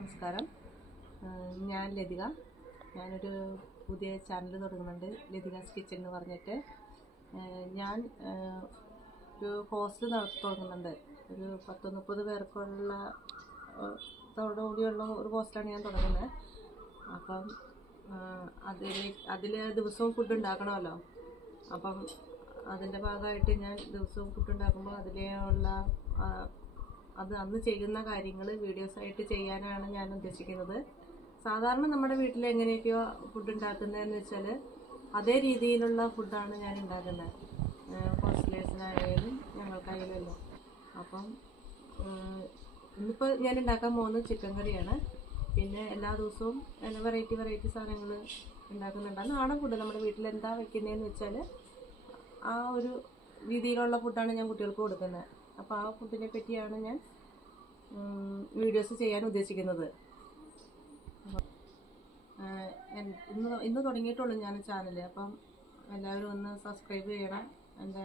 നമസ്കാരം. ഞാൻ ലതിക. ഞാനൊരു പുതിയ ചാനൽ തുടങ്ങുന്നുണ്ട്, ലതികാസ് കിച്ചൺ എന്ന് പറഞ്ഞിട്ട്. ഞാൻ ഒരു ഹോസ്റ്റൽ തുടങ്ങുന്നുണ്ട്. ഒരു 10-30 പേർക്കുള്ള തോടുകൂടിയുള്ള ഒരു ഹോസ്റ്റലാണ് ഞാൻ തുടങ്ങുന്നത്. അപ്പം അതിൽ ദിവസവും ഫുഡ് ഉണ്ടാക്കണമല്ലോ. അപ്പം അതിൻ്റെ ഭാഗമായിട്ട് ഞാൻ ദിവസവും ഫുഡ് ഉണ്ടാക്കുമ്പോൾ അതിലുള്ള അത് അന്ന് ചെയ്യുന്ന കാര്യങ്ങൾ വീഡിയോസായിട്ട് ചെയ്യാനാണ് ഞാൻ ഉദ്ദേശിക്കുന്നത്. സാധാരണ നമ്മുടെ വീട്ടിൽ എങ്ങനെയൊക്കെയോ ഫുഡ് ഉണ്ടാക്കുന്നതെന്ന് വെച്ചാൽ അതേ രീതിയിലുള്ള ഫുഡാണ് ഞാൻ ഉണ്ടാക്കുന്നത്, ഹോസ്റ്റലേഴ്സിനായാലും ഞങ്ങൾക്കായാലും. അപ്പം ഇന്നിപ്പോൾ ഞാൻ ഉണ്ടാക്കാൻ പോകുന്നത് ചിക്കൻ കറിയാണ്. പിന്നെ എല്ലാ ദിവസവും വെറൈറ്റി സാധനങ്ങൾ ഉണ്ടാക്കുന്നുണ്ട്. നാടൻ ഫുഡ് നമ്മുടെ വീട്ടിൽ എന്താ വെക്കുന്നതെന്ന് വെച്ചാൽ ആ ഒരു രീതിയിലുള്ള ഫുഡാണ് ഞാൻ കുട്ടികൾക്ക് കൊടുക്കുന്നത്. അപ്പോൾ ആ ഫുഡിനെ പറ്റിയാണ് ഞാൻ വീഡിയോസ് ചെയ്യാൻ ഉദ്ദേശിക്കുന്നത്. ഇന്ന് തുടങ്ങിയിട്ടുള്ളൂ ഞാൻ ചാനൽ. അപ്പം എല്ലാവരും ഒന്ന് സബ്സ്ക്രൈബ് ചെയ്യണം. എൻ്റെ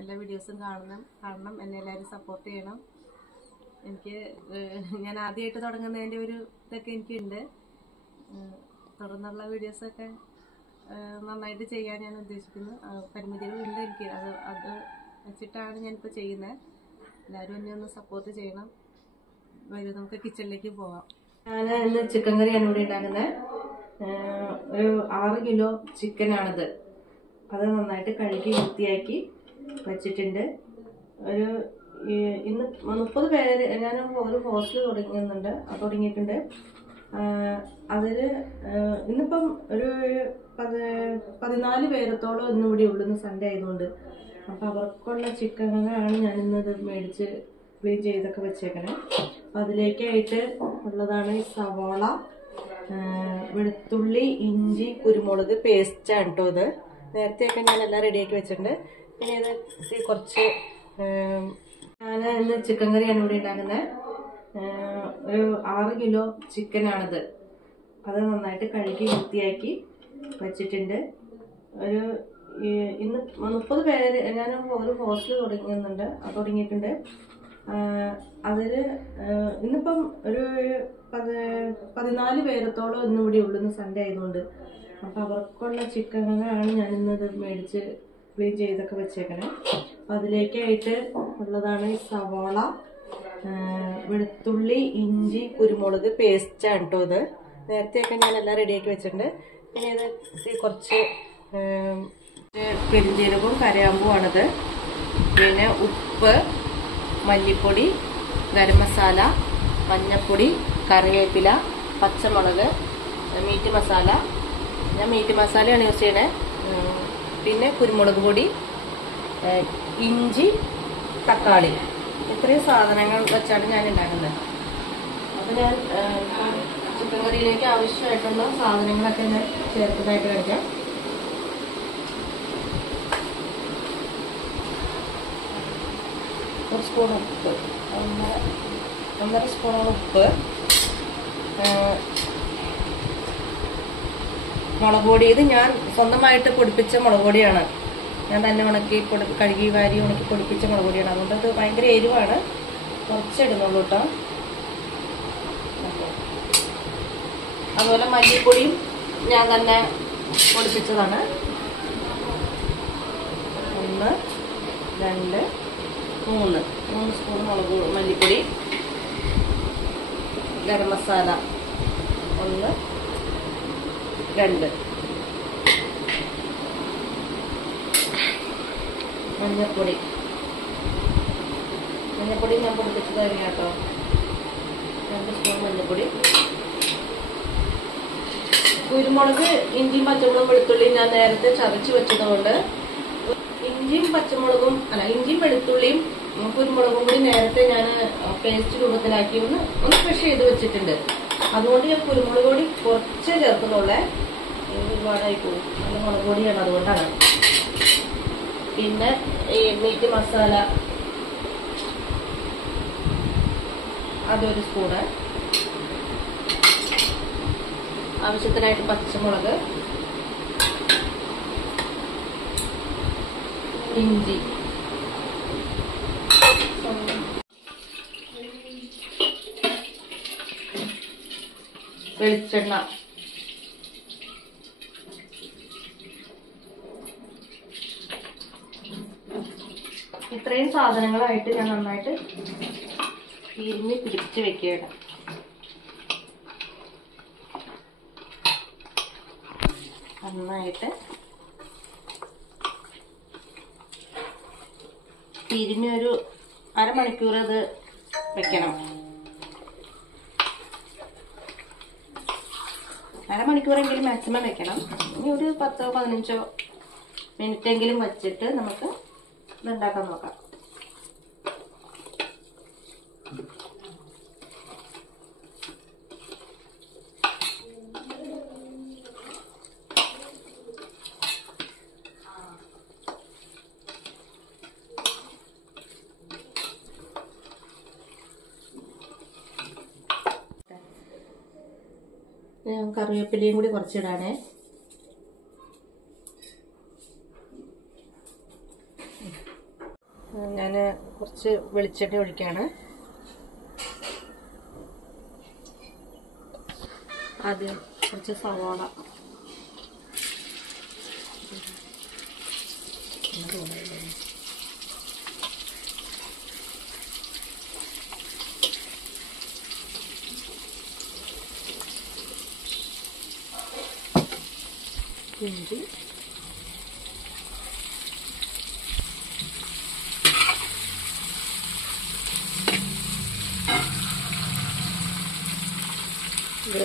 എല്ലാ വീഡിയോസും കാണണം. എന്നെ എല്ലാവരും സപ്പോർട്ട് ചെയ്യണം. ഞാൻ ആദ്യമായിട്ട് തുടങ്ങുന്നതിൻ്റെ ഒരു ഇതൊക്കെ എനിക്കുണ്ട്. തുടർന്നുള്ള വീഡിയോസൊക്കെ നന്നായിട്ട് ചെയ്യാൻ ഞാൻ ഉദ്ദേശിക്കുന്നു. പരിമിതികളുണ്ട് എനിക്ക്. അത് വെച്ചിട്ടാണ് ഞാനിപ്പോൾ ചെയ്യുന്നത്. എല്ലാവരും എന്നെ ഒന്ന് സപ്പോർട്ട് ചെയ്യണം. വരും, നമുക്ക് കിച്ചണിലേക്ക് പോവാം. ഞാൻ ഇന്ന് ചിക്കൻ കറിയാണ് ഇവിടെ ഉണ്ടാക്കുന്നത്. ഒരു 6 കിലോ ചിക്കനാണിത്. അത് നന്നായിട്ട് കഴുകി വൃത്തിയാക്കി വെച്ചിട്ടുണ്ട്. ഇന്ന് 30 പേര് ഞാൻ ഒരു ഹോസ്റ്റൽ തുടങ്ങിയിട്ടുണ്ട്. അതിൽ ഇന്നിപ്പം ഒരു 14 പേരത്തോളം ഇന്നിവിടെ ഉള്ളു, സൺഡേ ആയതുകൊണ്ട്. അപ്പം അവർക്കുള്ള ചിക്കനാണ് ഞാനിന്നത് മേടിച്ച് ക്ലീൻ ചെയ്തൊക്കെ വെച്ചേക്കണേ. അപ്പം അതിലേക്കായിട്ട് ഉള്ളതാണ് സവാള, വെളുത്തുള്ളി, ഇഞ്ചി, കുരുമുളക് പേസ്റ്റാണ് കേട്ടോ ഇത്. നേരത്തെയൊക്കെ ഞാൻ എല്ലാം റെഡിയാക്കി വെച്ചിട്ടുണ്ട്. പിന്നെ ഇത് കുറച്ച് ഞാൻ ഇന്ന് ചിക്കൻ കറിയാണ് ഇവിടെ ഉണ്ടാക്കുന്നത്. ഒരു 6 കിലോ ചിക്കനാണിത്. അത് നന്നായിട്ട് കഴുകി വൃത്തിയാക്കി വെച്ചിട്ടുണ്ട്. ഇന്ന് 30 പേര് ഞാൻ ഒരു ഹോസ്റ്റൽ തുടങ്ങിയിട്ടുണ്ട്. അതിൽ ഇന്നിപ്പം ഒരു 14 പേരത്തോളം ഇന്നിവിടെ ഉള്ളു, സൺഡേ ആയതുകൊണ്ട്. അപ്പം അവർക്കുള്ള ചിക്കനാണ് ഞാനിന്നത് മേടിച്ച് ക്ലീൻ ചെയ്തൊക്കെ വെച്ചേക്കണേ. അപ്പം അതിലേക്കായിട്ട് ഉള്ളതാണ് സവാള, വെളുത്തുള്ളി, ഇഞ്ചി, കുരുമുളക് പേസ്റ്റാണ് കേട്ടോ ഇത്. നേരത്തെയൊക്കെ ഞാൻ എല്ലാം റെഡിയാക്കി വെച്ചിട്ടുണ്ട്. പിന്നെ ഇത് കുറച്ച് പെരുംജീരകവും കരയാമ്പുമാണിത്. പിന്നെ ഉപ്പ്, മല്ലിപ്പൊടി, ഗരം മസാല, മഞ്ഞൾപ്പൊടി, കറിവേപ്പില, പച്ചമുളക്, മീറ്റ് മസാല. ഞാൻ മീറ്റ് മസാലയാണ് യൂസ് ചെയ്യണേ. പിന്നെ കുരുമുളക് പൊടി, ഇഞ്ചി, തക്കാളി. ഇത്രയും സാധനങ്ങൾ വെച്ചാണ് ഞാൻ ഉണ്ടാക്കുന്നത്. അപ്പം ഞാൻ ചിക്കൻ കറിയിലേക്ക് ആവശ്യമായിട്ടുള്ള സാധനങ്ങളൊക്കെ ഞാൻ ചേർത്തതായിട്ട് കഴിക്കാം. ഒരു സ്പൂൺ ഉപ്പ്, 1.5 സ്പൂണോളം ഉപ്പ്, മുളക് പൊടി. ഇത് ഞാൻ സ്വന്തമായിട്ട് പൊടിപ്പിച്ച മുളക് പൊടിയാണ്. ഞാൻ തന്നെ കഴുകി വാരി ഉണക്കി പൊടിപ്പിച്ച മുളക് പൊടിയാണ്. അതുകൊണ്ട് ഇത് ഭയങ്കര എരിവാണ്. കുറച്ചിടുന്നുള്ളൂ കേട്ടോ. അതുപോലെ മല്ലിപ്പൊടിയും ഞാൻ തന്നെ പൊടിപ്പിച്ചതാണ്. 1, 2, 3 സ്പൂൺ മല്ലിപ്പൊടി, ഗരം മസാല 1, 2, മഞ്ഞൾപ്പൊടി ഞാൻ പൊടിപ്പിച്ചത് തന്നെയാണ് കേട്ടോ. 2 സ്പൂൺ മഞ്ഞൾപ്പൊടി. കുരുമുളക്, ഇഞ്ചിയും പച്ചമുളകും വെളുത്തുള്ളിയും ഞാൻ നേരത്തെ ചതച്ച് വെച്ചതുകൊണ്ട് ഇഞ്ചിയും വെളുത്തുള്ളിയും കുരുമുളകും കൂടി നേരത്തെ ഞാൻ പേസ്റ്റ് രൂപത്തിലാക്കി ഒന്ന് ഫ്രഷ് ചെയ്ത് വെച്ചിട്ടുണ്ട്. അതുകൊണ്ട് ഞാൻ കുരുമുളക് പൊടി കുറച്ച് ചേർക്കുന്നുള്ളേ. ഒരുപാടായി പോകും. നല്ല മുളക് പൊടിയാണ്, അതുകൊണ്ടാണ്. പിന്നെ ഈ മീറ്റ് മസാല അതൊരു സ്പൂണ്. ആവശ്യത്തിനായിട്ട് പച്ചമുളക്, ഇഞ്ചി, വെളിച്ചെണ്ണ, ഇത്രയും സാധനങ്ങളായിട്ട് ഞാൻ നന്നായിട്ട് തിരിഞ്ഞ് പിടിച്ച് വെക്കുകയാണ്. നന്നായിട്ട് തിരിഞ്ഞൊരു അരമണിക്കൂർ അത് വെക്കണം. അരമണിക്കൂറെങ്കിലും മാക്സിമം വെക്കണം. ഇനി ഒരു 10-15 മിനിറ്റെങ്കിലും വച്ചിട്ട് നമുക്ക് ഇതുണ്ടാക്കാൻ നോക്കാം. കറിവേപ്പിലയും കൂടി കുറച്ചിടാനേ. ഞാൻ കുറച്ച് വെളിച്ചെണ്ണ ഒഴിക്കാണ്. ആദ്യം കുറച്ച് സവാള, ഇഞ്ചി, ഇത്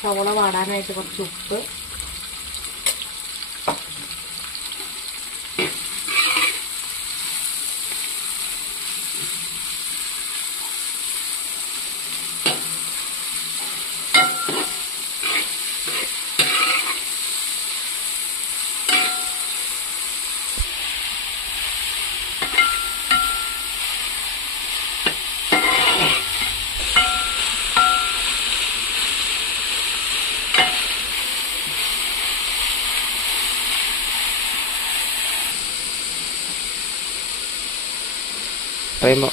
സവോള വാടാനായിട്ട് കുറച്ച് ഉപ്പ്, ടൈമോ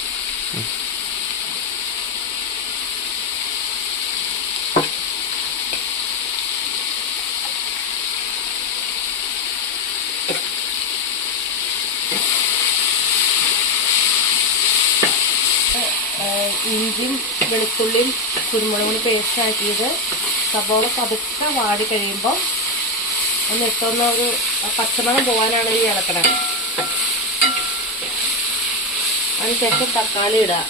ഇഞ്ചിയും വെളുത്തുള്ളിയും കുരുമുളകും പേസ്റ്റ് ആക്കിയത് സവോള പതുക്കെ വാടി കഴിയുമ്പോൾ ഒന്ന് ഇട്ടൊന്ന് ഒരു പച്ചമണം പോകാനാണ് ഈ ഇളക്കണം. അതിനുശേഷം തക്കാളി ഇടുക.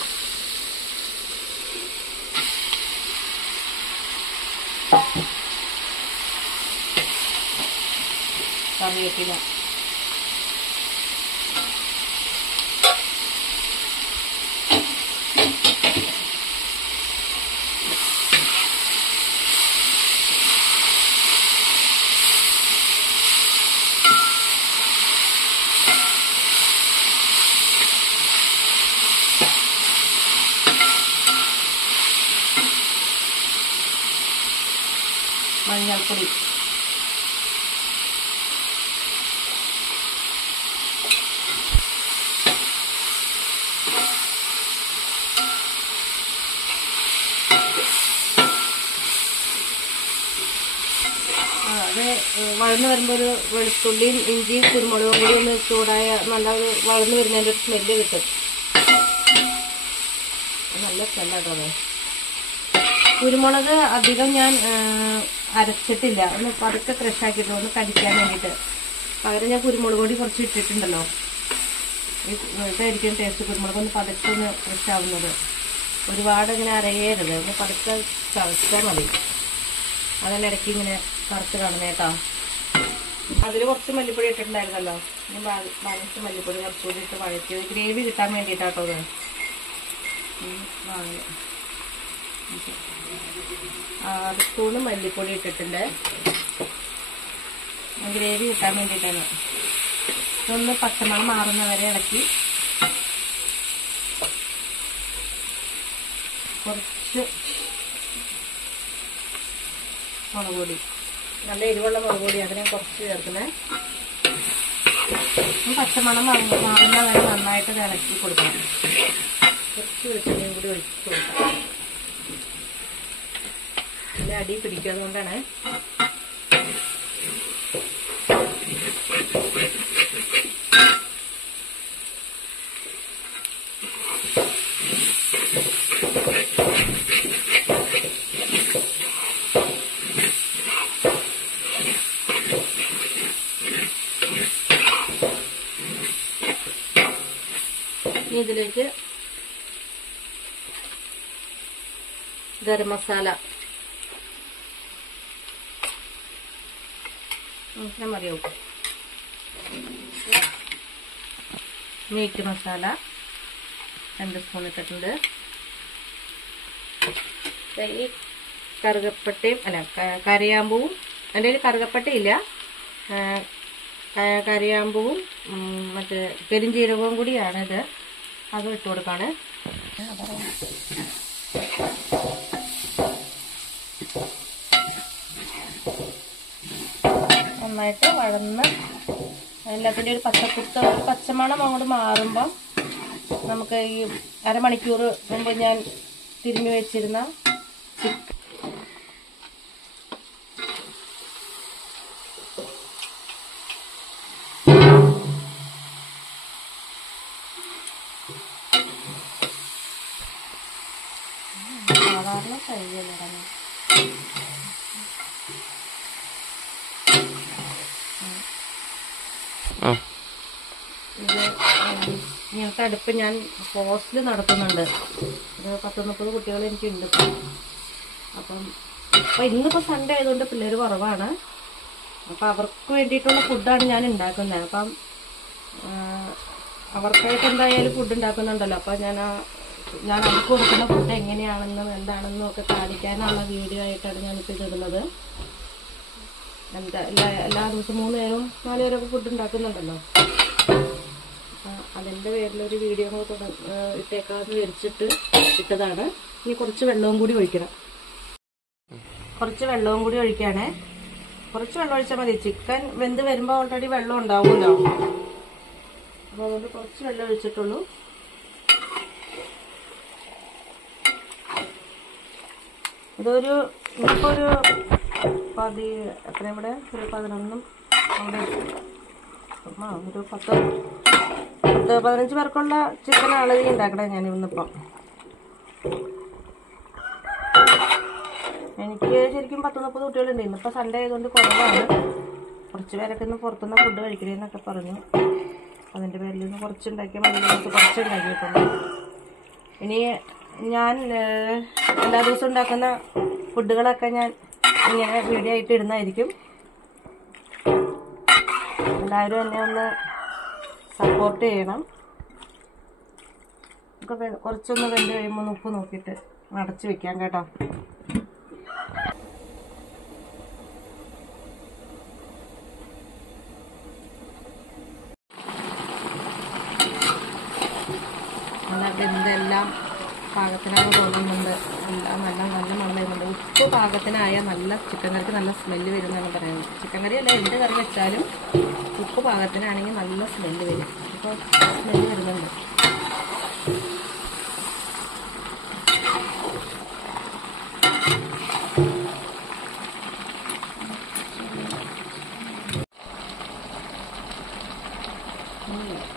കറിവേപ്പില, മഞ്ഞൾപ്പൊടി, അത് വഴന്ന് വരുമ്പോൾ ഒരു വെളുത്തുള്ളിയും ഇഞ്ചിയും കുരുമുളകും കൂടി ഒന്ന് ചൂടായ നല്ല ഒരു വഴന്ന് വരുന്നതിൻ്റെ ഒരു സ്മെല്ല് കിട്ടും. നല്ല സ്മെല്ലാട്ടോ അത്. കുരുമുളക് അധികം ഞാൻ അരച്ചിട്ടില്ല, ഒന്ന് പതുക്കെ ക്രഷാക്കിയിട്ട് ഒന്ന് കടിക്കാൻ വേണ്ടിയിട്ട്. പകരം ഞാൻ കുരുമുളക് പൊടി കുറച്ച് ഇട്ടിട്ടുണ്ടല്ലോ. ഇതായിരിക്കും ടേസ്റ്റ്. കുരുമുളക് ഒന്ന് പതുക്കെ ഒന്ന് ക്രഷാവുന്നത്. ഒരുപാട് ഇങ്ങനെ അരയരുത്, ഒന്ന് പതുക്കെ ചതച്ചാൽ മതി. അതെല്ലാം ഇടയ്ക്ക് ഇങ്ങനെ കറുത്ത് കാണുന്നേട്ടോ. അതിൽ കുറച്ച് മല്ലിപ്പൊടി ഇട്ടിട്ടുണ്ടായിരുന്നല്ലോ. ഇനി ബാലൻസ് മല്ലിപ്പൊടി കുറച്ചുകൂടി ഇട്ട് വഴറ്റി ഗ്രേവി കിട്ടാൻ വേണ്ടിയിട്ടാട്ടോ അത്. സ്പൂണ് മല്ലിപ്പൊടി ഇട്ടിട്ടുണ്ട്, ഗ്രേവി കിട്ടാൻ വേണ്ടിയിട്ടാണ്. ഇതൊന്ന് പച്ചമണം മാറുന്നവരെ ഇളക്കി കുറച്ച് മുളക് പൊടി, നല്ല എരിവുള്ള മുളക് പൊടി, അതിനെ കുറച്ച് ചേർക്കണേ. പച്ചമണം മാറുന്ന വരെ നന്നായിട്ട് ഇളക്കി കൊടുക്കണം. കുറച്ച് വെളിച്ചെണ്ണയും കൂടി ഒഴിച്ച് കൊടുക്കണം. ഇതിൽ അടി പിടിക്കുന്നതുകൊണ്ടാണ്. ഇതിലേക്ക് ഗരം മസാല മതിയാവും. മീറ്റ് മസാല 2 സ്പൂൺ ഇട്ടിട്ടുണ്ട്. ഈ കറുകപ്പട്ടയും അല്ല കറിയാമ്പൂവും, എൻ്റെ കയ്യിൽ കറുകപ്പട്ടയില്ല, കറിയാമ്പൂവും മറ്റേ പെരിഞ്ചീരകവും കൂടിയാണ് ഇത്. അതും ഇട്ട് കൊടുക്കാണ്. നന്നായിട്ട് വഴന്ന് എല്ലാത്തിൻ്റെ ഒരു പച്ചമണം അങ്ങോട്ട് മാറുമ്പം നമുക്ക് ഈ അരമണിക്കൂർ മുമ്പ് ഞാൻ തിരിഞ്ഞു വെച്ചിരുന്ന ചിക്കൻ സാധാരണ കഴിയലാണ്. ഇത് ഇങ്ങനത്തെ അടുപ്പ് ഞാൻ ഹോസ്റ്റലിൽ നടത്തുന്നുണ്ട്. ഇത് 10-30 കുട്ടികൾ എനിക്കുണ്ട്. അപ്പം ഇന്നിപ്പോൾ സൺഡേ ആയതുകൊണ്ട് പിള്ളേർ കുറവാണ്. അപ്പം അവർക്ക് വേണ്ടിയിട്ടുള്ള ഫുഡാണ് ഞാൻ ഉണ്ടാക്കുന്നത്. അപ്പം അവർക്കായിട്ട് എന്തായാലും ഫുഡ് ഉണ്ടാക്കുന്നുണ്ടല്ലോ. അപ്പം ഞാൻ അവർക്ക് കൊടുക്കുന്ന ഫുഡ് എങ്ങനെയാണെന്നും എന്താണെന്നും ഒക്കെ കാണിക്കാനുള്ള വീഡിയോ ആയിട്ടാണ് ഞാനിപ്പോൾ ഇതിടുന്നത്. എല്ലാ ദിവസവും 3 നേരവും 4 നേരമൊക്കെ ഫുഡ് ഉണ്ടാക്കുന്നുണ്ടല്ലോ. അതിൻ്റെ പേരിലൊരു വീഡിയോ ഇട്ടേക്കാന്ന് വിചാരിച്ചിട്ട് ഇട്ടതാണ്. ഇനി കുറച്ച് വെള്ളവും കൂടി ഒഴിക്കണം. കുറച്ച് വെള്ളവും കൂടി ഒഴിക്കുകയാണേ. കുറച്ച് വെള്ളം ഒഴിച്ചാൽ മതി. ചിക്കൻ വെന്ത് വരുമ്പോൾ ഓൾറെഡി വെള്ളം ഉണ്ടാവുമല്ലോ. അപ്പോൾ അതുകൊണ്ട് കുറച്ച് വെള്ളം ഒഴിച്ചിട്ടുള്ളൂ. ഇതൊരു ഇന്നിപ്പോൾ ഒരു എത്ര ഇവിടെ ഒരു 11 അവിടെ ഒരു 10-15 പേർക്കുള്ള ചിക്കനാണ് ഈ ഉണ്ടാക്കണേ ഞാൻ ഇന്നിപ്പം. എനിക്ക് ശരിക്കും 10-30 കുട്ടികളുണ്ട്. ഇന്നിപ്പോൾ സൺഡേ ആയതുകൊണ്ട് കുറവാണ്. കുറച്ച് പേരൊക്കെ ഇന്ന് പുറത്തുനിന്ന് ഫുഡ് കഴിക്കണേന്നൊക്കെ പറഞ്ഞു. അതിൻ്റെ പേരിൽ നിന്ന് കുറച്ചുണ്ടാക്കിയ മതി. കുറച്ചുണ്ടാക്കിയിട്ടുണ്ട്. ഇനി ഞാൻ എല്ലാ ദിവസവും ഉണ്ടാക്കുന്ന ഫുഡുകളൊക്കെ ഞാൻ ഇങ്ങനെ വീഡിയോ ആയിട്ട് ഇടുന്നതായിരിക്കും. എല്ലാവരും എന്നെ ഒന്ന് സപ്പോർട്ട് ചെയ്യണം. കുറച്ചൊന്ന് വെന്ത് കഴിയുമ്പോൾ ഉപ്പ് നോക്കിയിട്ട് അടച്ച് വെക്കാം കേട്ടോ. എന്തെല്ലാം പാകത്തിനാണ് തോന്നുന്നുണ്ട്. എല്ലാം നല്ല മണം വരുന്നുണ്ട്. ഉപ്പ് പാകത്തിനായ നല്ല ചിക്കൻ കറിക്ക് നല്ല സ്മെല്ല് വരും എന്നാണ് പറയുന്നത്. ചിക്കൻ കറി അല്ല എന്ത് കറി വെച്ചാലും ഉപ്പ് പാകത്തിനാണെങ്കിൽ നല്ല സ്മെല്ല് വരും. ഇപ്പോൾ സ്മെല്ല് വരുന്നുണ്ട്.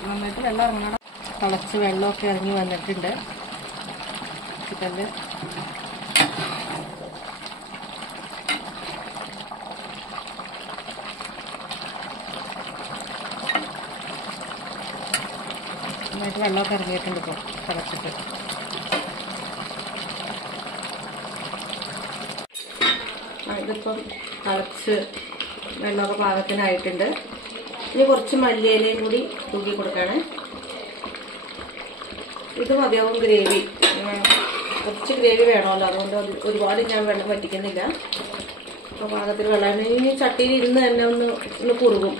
നന്നായിട്ട് വെള്ളം ഇറങ്ങണം. തിളച്ച് വെള്ളമൊക്കെ ഇറങ്ങി വന്നിട്ടുണ്ട് ചിക്കനിൽ. നന്നായിട്ട് വെള്ളമൊക്കെ ഇറങ്ങിയിട്ടുണ്ട് ഇപ്പോൾ തിളച്ചിട്ട്. ഇതിപ്പം തിളച്ച് വെള്ളമൊക്കെ പാകത്തിനായിട്ടുണ്ട്. ഇനി കുറച്ച് മല്ലിയിലയും കൂടി തൂക്കി കൊടുക്കാണ്. ഇത് മതിയാവും ഗ്രേവി. കുറച്ച് ഗ്രേവി വേണമല്ലോ, അതുകൊണ്ട് ഒരുപാട് ഞാൻ വെള്ളം വറ്റിക്കുന്നില്ല. അപ്പോൾ പാകത്തിൽ വെള്ളം ഇനി ചട്ടിയിൽ ഇരുന്ന് തന്നെ ഒന്ന് കുറുകും.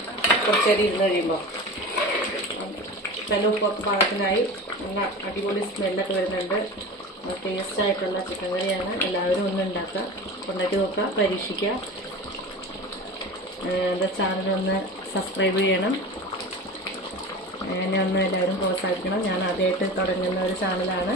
കുറച്ച് നേരം ഇരുന്ന് കഴിയുമ്പോൾ നല്ല ഉപ്പൊക്കെ പാകത്തിനായി നല്ല അടിപൊളി സ്മെല്ലൊക്കെ വരുന്നുണ്ട്. ടേസ്റ്റായിട്ടുള്ള ചിക്കൻ കറിയാണ്. എല്ലാവരും ഒന്ന് ഉണ്ടാക്കി നോക്കുക, പരീക്ഷിക്കുക. എൻ്റെ ചാനലൊന്ന് സബ്സ്ക്രൈബ് ചെയ്യണം. എന്നെ ഒന്ന് എല്ലാവരും പ്രോത്സാഹിക്കണം. ഞാൻ ആദ്യമായിട്ട് തുടങ്ങുന്ന ഒരു ചാനലാണ്.